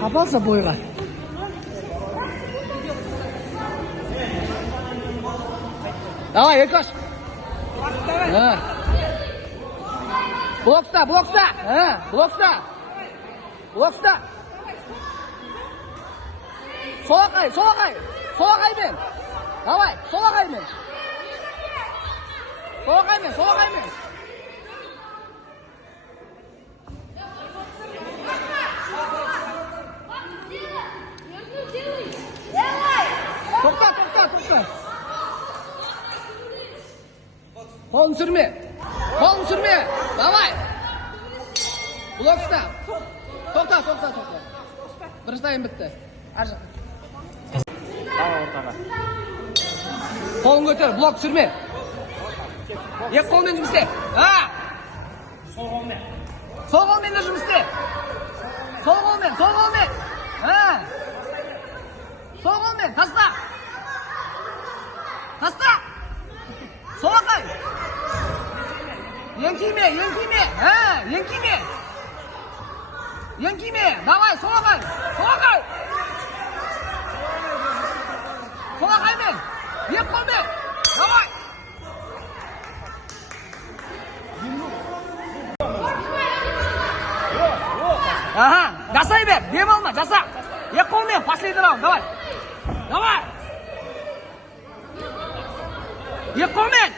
Kapalsa boyga. Давай, Еркаш. Блокста. Солақай мен. Давай, солақай мен. Тоқта. Қолын сүрме. Давай. Блокста. Тоқта. Бірінші тайм бітті. Қолын көтер, блок сүрме. Екі қолмен жұмыс істе. Сол қолмен де жұмыс істе. Сол қолмен. Сол қолмен, таста. Солақай. Еңкиме. Давай, солақай. Солақаймен. Екі қолмен. Давай. Жасай бер, дем алма, жаса. Екі қолмен, последний раунд, давай. Екі қолмен.